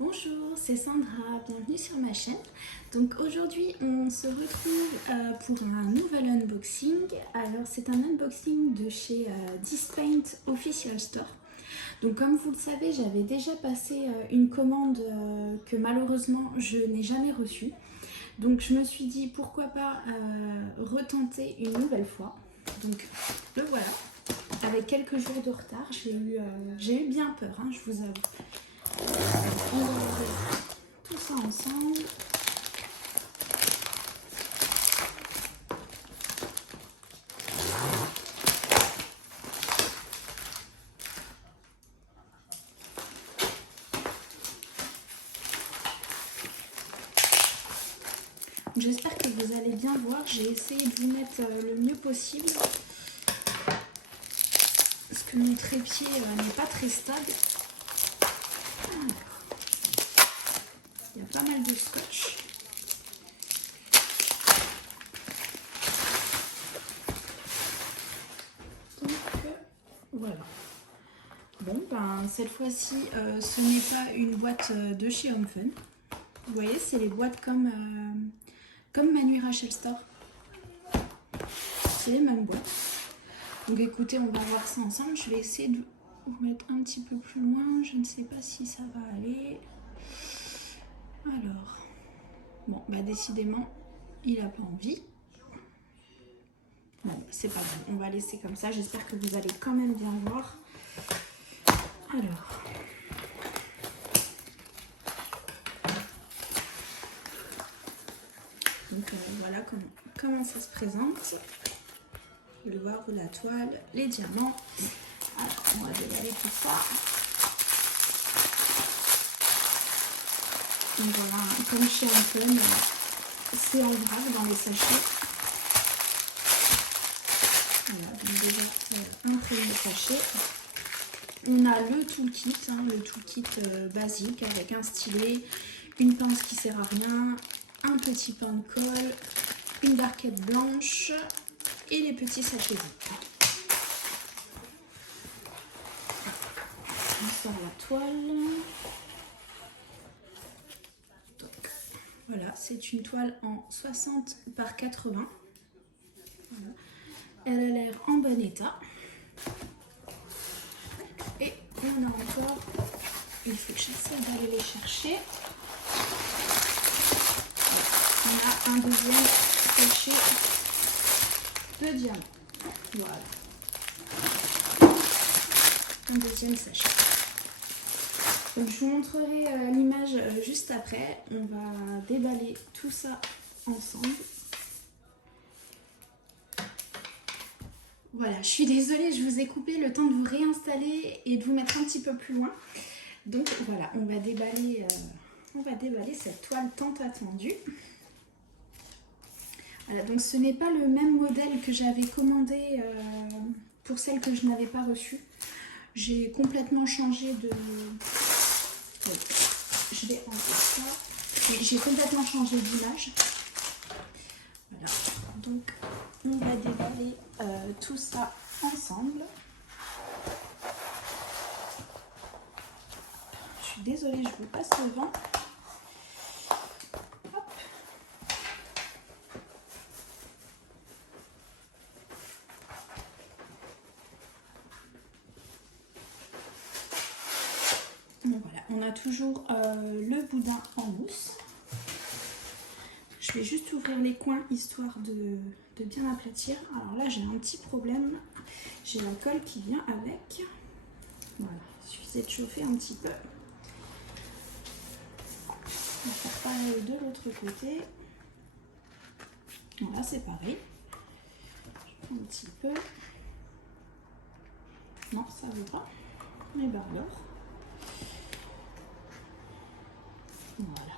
Bonjour, c'est Sandra, bienvenue sur ma chaîne. Donc aujourd'hui on se retrouve pour un nouvel unboxing. Alors c'est un unboxing de chez Dispaint Official Store. Donc comme vous le savez, j'avais déjà passé une commande que malheureusement je n'ai jamais reçue. Donc je me suis dit pourquoi pas retenter une nouvelle fois. Donc le voilà, avec quelques jours de retard, j'ai eu bien peur, hein, je vous avoue. On va ouvrir tout ça ensemble. J'espère que vous allez bien voir. J'ai essayé de vous mettre le mieux possible parce que mon trépied n'est pas très stable. Alors, il y a pas mal de scotch. Donc voilà. Bon, ben cette fois-ci, ce n'est pas une boîte de chez Home Fun. Vous voyez, c'est les boîtes comme Manu Rachel Store. C'est les mêmes boîtes. Donc écoutez, on va voir ça ensemble. Je vais essayer de vous mettre un petit peu plus loin. Je ne sais pas si ça va aller. Alors, bon, bah décidément, il n'a pas envie. Bon, c'est pas grave, on va laisser comme ça. J'espère que vous allez quand même bien voir. Alors, donc voilà comment ça se présente. Le voir, la toile, les diamants. Alors, on va déballer tout ça. Donc voilà, comme chez Antoine, c'est en vrac dans les sachets. Voilà, donc déjà un premier sachet. On a le toolkit, hein, le toolkit basique avec un stylet, une pince qui sert à rien, un petit pain de colle, une barquette blanche et les petits sachets zip. On sort la toile. Donc, voilà, c'est une toile en 60 par 80. Voilà. Elle a l'air en bon état. Et on a encore, il faut que j'essaie d'aller les chercher. On a un deuxième sachet de diamants. Voilà. Un deuxième sachet. Donc, je vous montrerai l'image juste après. On va déballer tout ça ensemble. Voilà, je suis désolée, je vous ai coupé le temps de vous réinstaller et de vous mettre un petit peu plus loin. Donc voilà, on va déballer cette toile tant attendue. Voilà, donc ce n'est pas le même modèle que j'avais commandé pour celle que je n'avais pas reçue. J'ai complètement changé de... Oui, je vais enlever ça. J'ai complètement changé d'image. Voilà, donc on va déballer tout ça ensemble. Je suis désolée, je vous passe le vent. Hop. Donc voilà, on a toujours le boudin en mousse. Je vais juste ouvrir les coins histoire de bien aplatir. Alors là, j'ai un petit problème. J'ai la colle qui vient avec. Voilà, il suffisait de chauffer un petit peu. On va faire pareil de l'autre côté. Voilà, c'est pareil. Je prends un petit peu. Non, ça ne veut pas. Mais ben alors. Voilà.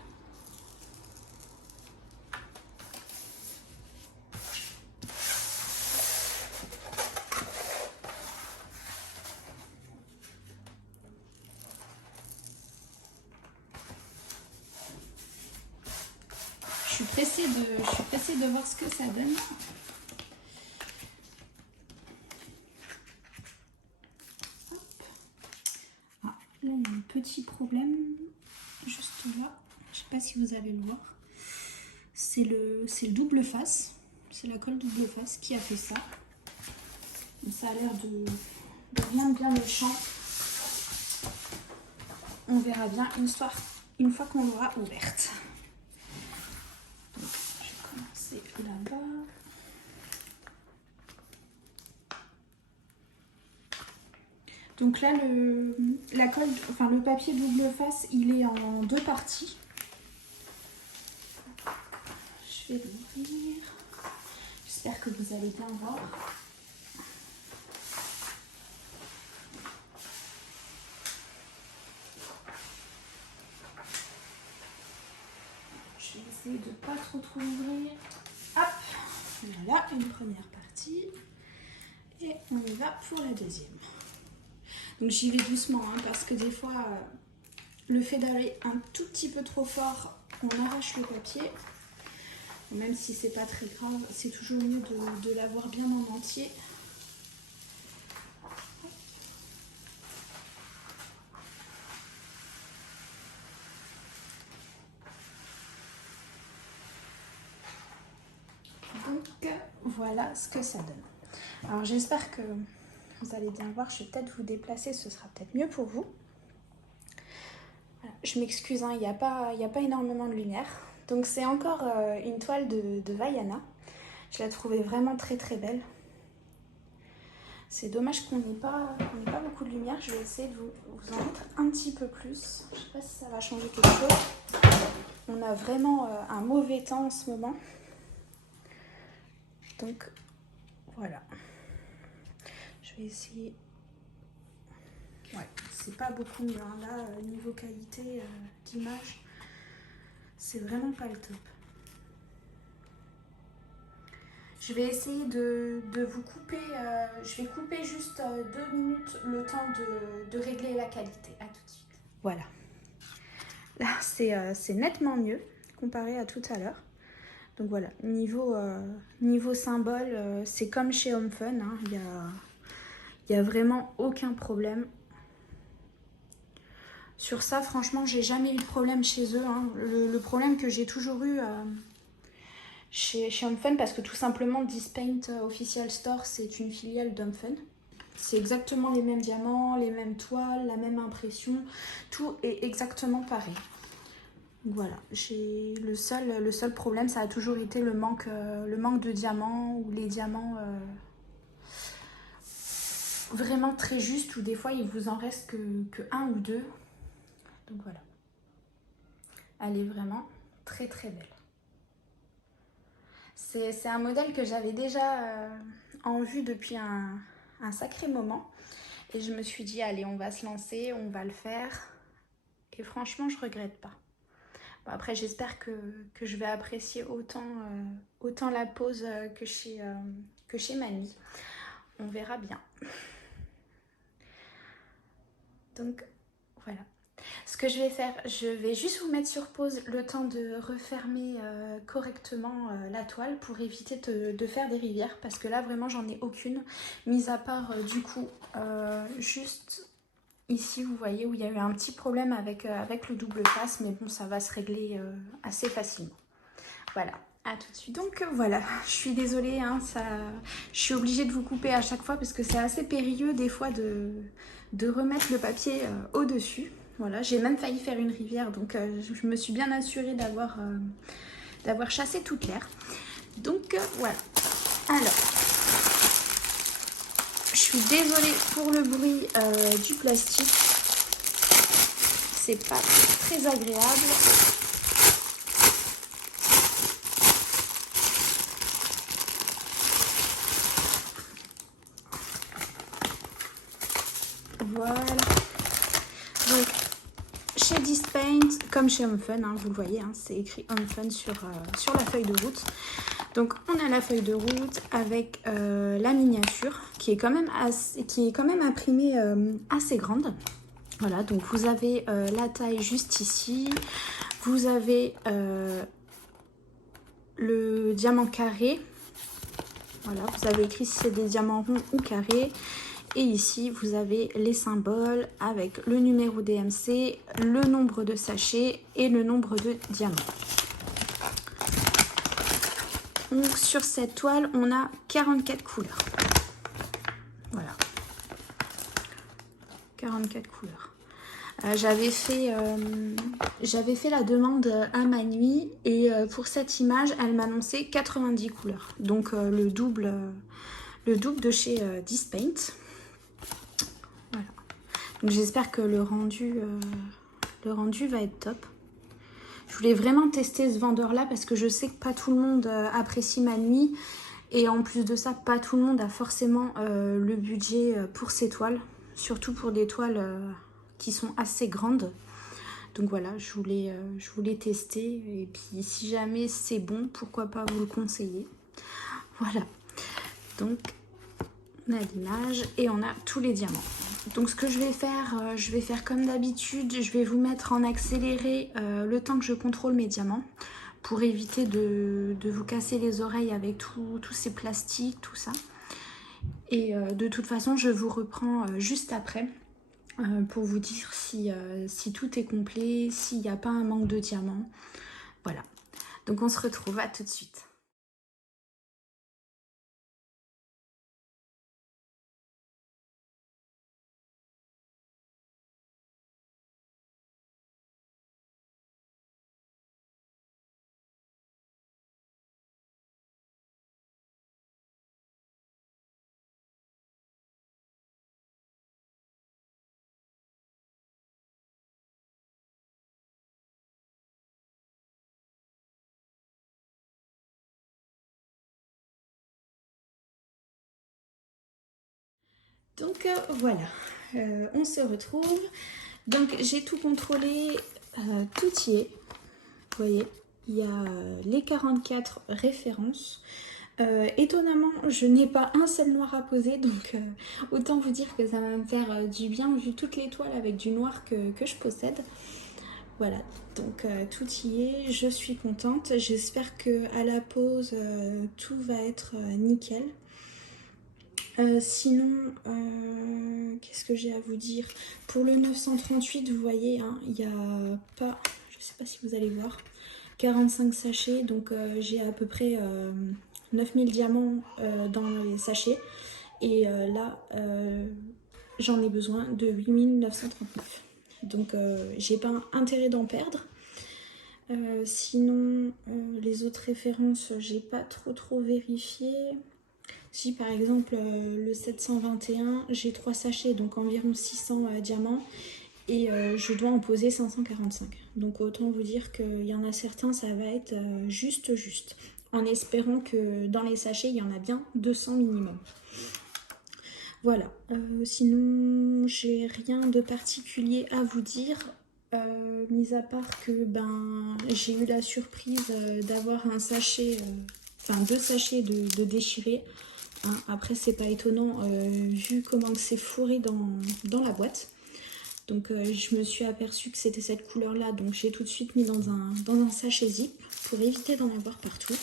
Je suis pressée de voir ce que ça donne. Hop. Ah, là, il y a un petit problème. Je celui-là, je sais pas si vous allez le voir, c'est le double face, c'est la colle double face qui a fait ça. Donc ça a l'air de bien méchant. On verra bien une fois qu'on l'aura ouverte. Donc, je vais commencer là-bas. Donc là, le papier double face, il est en 2 parties. Je vais l'ouvrir. J'espère que vous allez bien voir. Je vais essayer de pas trop ouvrir. Hop, voilà une première partie. Et on y va pour la deuxième. Donc j'y vais doucement hein, parce que des fois, le fait d'aller un tout petit peu trop fort, on arrache le papier. Même si c'est pas très grave, c'est toujours mieux de l'avoir bien en entier. Donc voilà ce que ça donne. Alors j'espère que vous allez bien voir, je vais peut-être vous déplacer, ce sera peut-être mieux pour vous. Voilà, je m'excuse, hein, il n'y a pas énormément de lumière. Donc c'est encore une toile de Vaiana. Je la trouvais vraiment très très belle. C'est dommage qu'on n'ait pas beaucoup de lumière. Je vais essayer de vous en mettre un petit peu plus. Je ne sais pas si ça va changer quelque chose. On a vraiment un mauvais temps en ce moment. Donc voilà. Je vais essayer. Ouais, c'est pas beaucoup mieux. Hein. Là, niveau qualité d'image, c'est vraiment pas le top. Je vais essayer de vous couper, je vais couper juste 2 minutes le temps de régler la qualité. À tout de suite. Voilà. Là, c'est nettement mieux comparé à tout à l'heure. Donc voilà, niveau symbole, c'est comme chez Home Fun. Hein. Il y a vraiment aucun problème. Sur ça, franchement, j'ai jamais eu de problème chez eux. Hein. Le problème que j'ai toujours eu... Chez Home Fun, parce que tout simplement Dispaint Official Store c'est une filiale d'Home Fun. C'est exactement les mêmes diamants, les mêmes toiles, la même impression, tout est exactement pareil. Voilà, le seul problème ça a toujours été le manque de diamants ou les diamants vraiment très justes, ou des fois il vous en reste que 1 ou 2. Donc voilà, elle est vraiment très très belle. C'est un modèle que j'avais déjà en vue depuis un sacré moment. Et je me suis dit, allez, on va se lancer, on va le faire. Et franchement, je regrette pas. Bon, après, j'espère que je vais apprécier autant la pose que chez Mamie. On verra bien. Donc, voilà. Ce que je vais faire, je vais juste vous mettre sur pause le temps de refermer correctement la toile pour éviter de faire des rivières, parce que là vraiment j'en ai aucune, mis à part du coup juste ici vous voyez où il y a eu un petit problème avec le double face, mais bon ça va se régler assez facilement. Voilà. À tout de suite. Donc voilà, je suis désolée, hein, je suis obligée de vous couper à chaque fois parce que c'est assez périlleux des fois de remettre le papier au-dessus. Voilà, j'ai même failli faire une rivière, donc je me suis bien assurée d'avoir chassé toute l'air. Donc voilà. Alors, je suis désolée pour le bruit du plastique. C'est pas très agréable. Voilà. Donc, chez Dispaint, comme chez Home Fun, hein, vous le voyez, hein, c'est écrit Home Fun sur la feuille de route. Donc, on a la feuille de route avec la miniature qui est quand même imprimée assez grande. Voilà, donc vous avez la taille juste ici. Vous avez le diamant carré. Voilà, vous avez écrit si c'est des diamants ronds ou carrés. Et ici, vous avez les symboles avec le numéro DMC, le nombre de sachets et le nombre de diamants. Donc, sur cette toile, on a 44 couleurs. Voilà. 44 couleurs. J'avais fait la demande à Manu et pour cette image, elle m'annonçait 90 couleurs. Donc, le double de chez Dispaint. Voilà. Donc j'espère que le rendu va être top. Je voulais vraiment tester ce vendeur-là parce que je sais que pas tout le monde apprécie ma nuit. Et en plus de ça, pas tout le monde a forcément le budget pour ces toiles. Surtout pour des toiles qui sont assez grandes. Donc voilà, je voulais tester. Et puis si jamais c'est bon, pourquoi pas vous le conseiller. Voilà. Donc on a l'image et on a tous les diamants. Donc ce que je vais faire comme d'habitude, je vais vous mettre en accéléré le temps que je contrôle mes diamants pour éviter de vous casser les oreilles avec tous ces plastiques, tout ça. Et de toute façon, je vous reprends juste après pour vous dire si tout est complet, s'il n'y a pas un manque de diamants. Voilà. Donc on se retrouve, à tout de suite. Donc voilà, on se retrouve. Donc j'ai tout contrôlé, tout y est. Vous voyez, il y a les 44 références. Étonnamment, je n'ai pas un seul noir à poser, donc autant vous dire que ça va me faire du bien vu toutes les toiles avec du noir que je possède. Voilà, donc tout y est, je suis contente. J'espère qu'à la pose, tout va être nickel. Sinon, qu'est-ce que j'ai à vous dire? Pour le 938, vous voyez, hein, il n'y a pas, je ne sais pas si vous allez voir, 45 sachets, donc j'ai à peu près 9000 diamants dans les sachets. Et là, j'en ai besoin de 8939. Donc j'ai pas intérêt d'en perdre. Sinon, les autres références, j'ai pas trop vérifié. Si par exemple le 721, j'ai 3 sachets, donc environ 600 diamants, et je dois en poser 545. Donc autant vous dire qu'il y en a certains, ça va être juste, en espérant que dans les sachets, il y en a bien 200 minimum. Voilà, sinon j'ai rien de particulier à vous dire, mis à part que j'ai eu la surprise d'avoir un sachet, enfin 2 sachets de déchirés. Hein, après c'est pas étonnant vu comment c'est fourré dans la boîte. Donc je me suis aperçue que c'était cette couleur là, donc j'ai tout de suite mis dans un sachet zip pour éviter d'en avoir partout.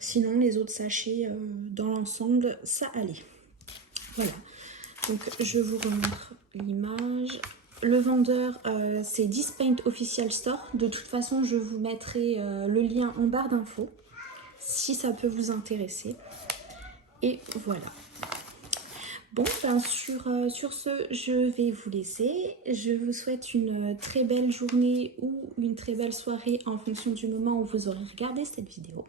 Sinon les autres sachets dans l'ensemble ça allait. Voilà, donc je vous remontre l'image. Le vendeur c'est Dispaint Official Store. De toute façon je vous mettrai le lien en barre d'infos si ça peut vous intéresser. Et voilà. Bon, sur ce, je vais vous laisser. Je vous souhaite une très belle journée ou une très belle soirée en fonction du moment où vous aurez regardé cette vidéo.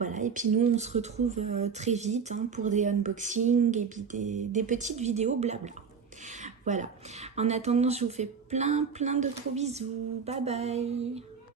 Voilà, et puis nous, on se retrouve très vite hein, pour des unboxings et puis des petites vidéos blabla. Voilà. En attendant, je vous fais plein de gros bisous. Bye bye.